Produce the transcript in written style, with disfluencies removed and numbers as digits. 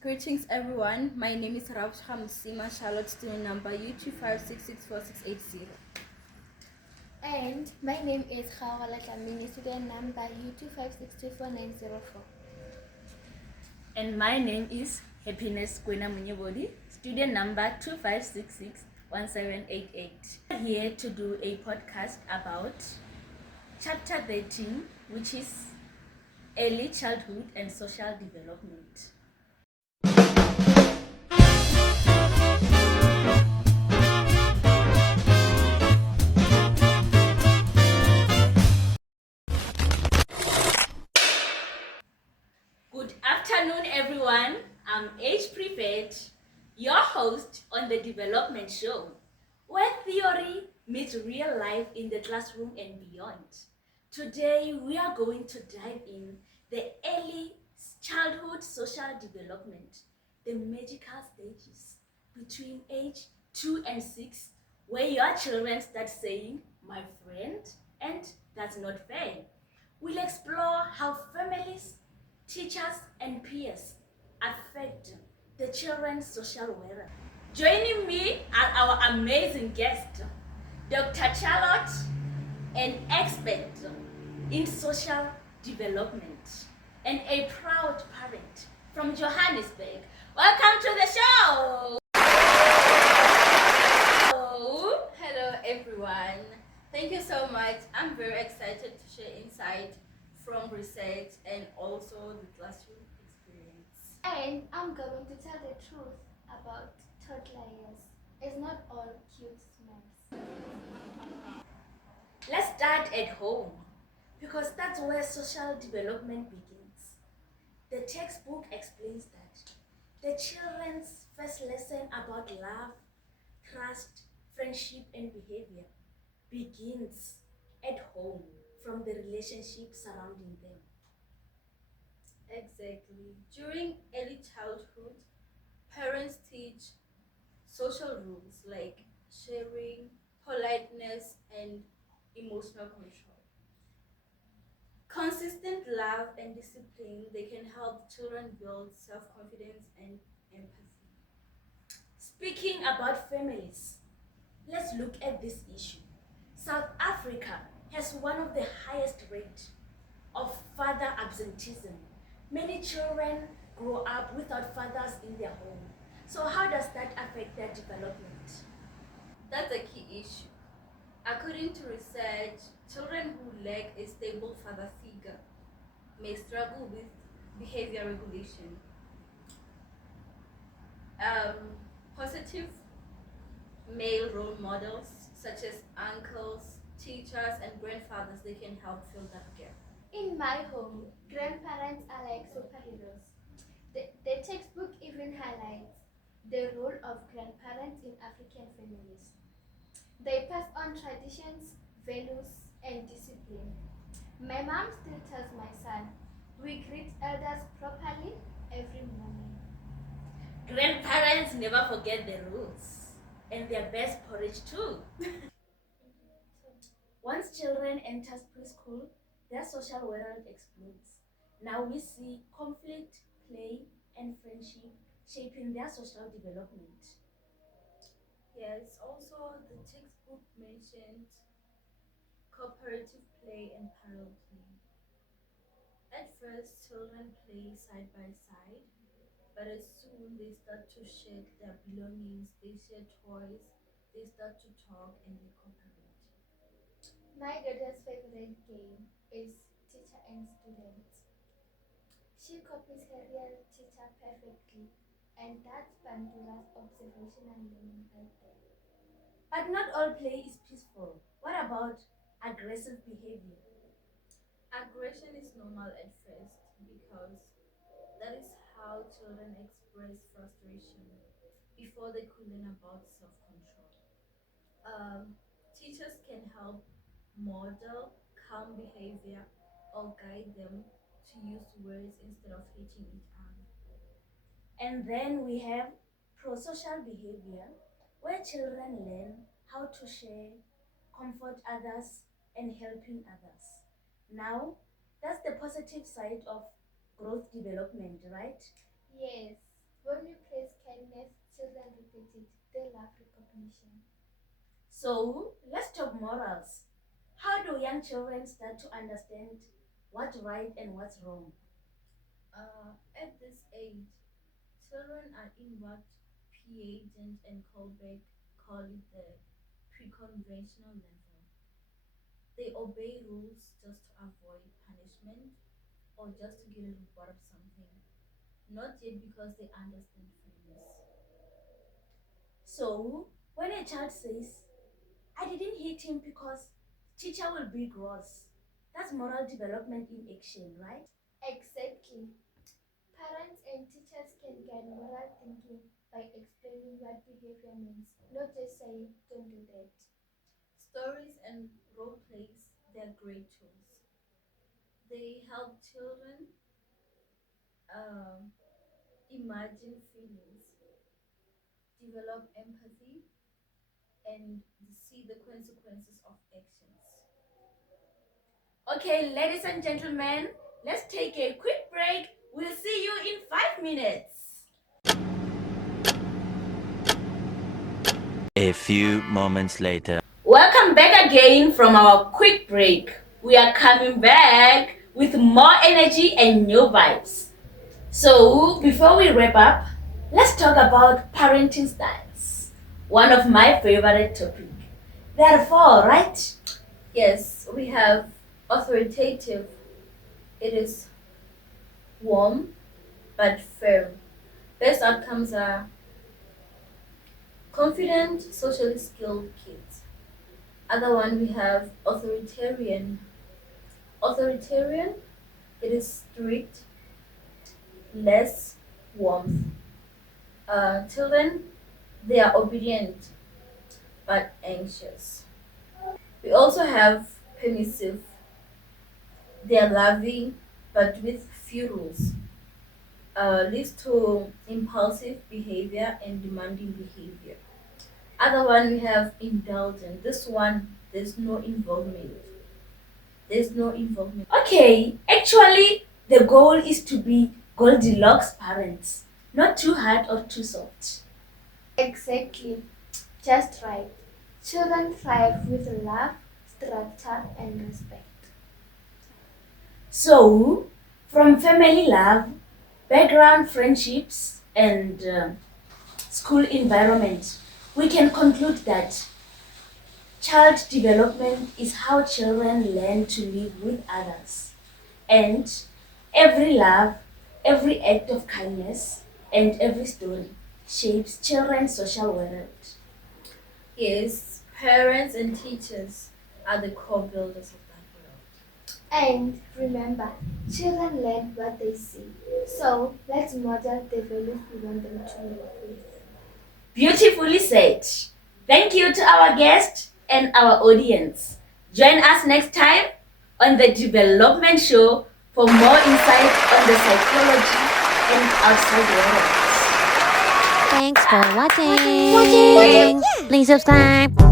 Greetings everyone, my name is Rabsha Musima Charlotte, student number U25664680. And my name is Khawala Kamini, student number U256249004. And my name is Happiness Kwena Munyebodi, student number 25661788. We are here to do a podcast about chapter 13, which is early childhood and social development. Good afternoon, everyone. I'm Age Prepared, your host on the Development Show, where theory meets real life in the classroom and beyond. Today, we are going to dive in the early childhood social development, the magical stages between age 2 and 6, where your children start saying, "my friend," and "that's not fair." We'll explore how families, teachers, and peers affect the children's social well-being. Joining me are our amazing guest, Dr. Charlotte, an expert in social development and a proud parent from Johannesburg. Welcome to the show! Hello everyone, thank you so much. I'm very excited to share insight from research and also the classroom experience. And I'm going to tell the truth about toddlers. It's not all cute smiles. Let's start at home because that's where social development begins. The textbook explains that the children's first lesson about love, trust, friendship, and behavior begins at home from the relationships surrounding them. Exactly. During early childhood, parents teach social rules like sharing, politeness, and emotional control. Consistent love and discipline, they can help children build self-confidence and empathy. Speaking about families, let's look at this issue. South Africa has one of the highest rates of father absenteeism. Many children grow up without fathers in their home. So how does that affect their development? That's a key issue. According to research, children who lack a stable father figure may struggle with behavior regulation. Positive male role models such as uncles, teachers, and grandfathers, they can help fill that gap. In my home, grandparents are like superheroes. The textbook even highlights the role of grandparents in African families. They pass on traditions, values, and discipline. My mom still tells my son, we greet elders properly every morning. Grandparents never forget the rules and their best porridge too. Once children enter preschool, their social world explodes. Now we see conflict, play, and friendship shaping their social development. Yes, also the textbook mentioned cooperative play and parallel play. At first, children play side by side, but as soon they start to share their belongings, they share toys, they start to talk and they cooperate. My daughter's favorite game is teacher and student. She copies her real teacher perfectly, and that's Pandura's observational learning right there. But not all play is peaceful. What about aggressive behavior? Aggression is normal at first because that is how children express frustration before they could learn about self control. Teachers can help model calm behavior or guide them to use words instead of hitting each other. And then we have pro-social behavior, where children learn how to share, comfort others, and helping others. Now, that's the positive side of growth development, right? Yes, When we praise kindness, children repeat it. They love recognition. So let's talk morals. How do young children start to understand what's right and what's wrong? At this age, children are in what P. Agent and Colbeck call it the pre-conventional level. They obey rules just to avoid punishment or just to get a report of something, not yet because they understand fairness. So when a child says, I didn't hit him because teacher will be gross, that's moral development in action, right? Exactly. Parents and teachers can guide moral thinking by explaining what behavior means, not just saying, don't do that. Stories and role plays, they're great tools. They help children um, imagine feelings, develop empathy, and see the consequences of actions. Okay, ladies and gentlemen, let's take a quick break. We'll see you in 5 minutes. A few moments later. Welcome back again from our quick break. We are coming back with more energy and new vibes. So, before we wrap up, let's talk about parenting styles. One of my favorite topics. There are four, right? Yes, we have authoritative. It is warm but firm. Best outcomes are confident, socially skilled kids. Other one we have authoritarian. Authoritarian, it is strict, less warmth. Children, they are obedient but anxious. We also have permissive. They are loving but with few rules. Leads to impulsive behavior and demanding behavior. Other one we have indulgent. This one there's no involvement. There's no involvement. Okay, actually, the goal is to be Goldilocks parents, not too hard or too soft. Exactly. Just right. Children thrive with love, structure, and respect. So, from family love, background friendships, and school environment, we can conclude that child development is how children learn to live with others. And every love, every act of kindness, and every story shapes children's social world. Yes, parents and teachers are the core builders of that world. And remember, children learn what they see. So let's model the values we want them to live with. Beautifully said. Thank you to our guest and our audience. Join us next time on the Development Show for more insight on the psychology and outside world. Thanks for watching. Please subscribe.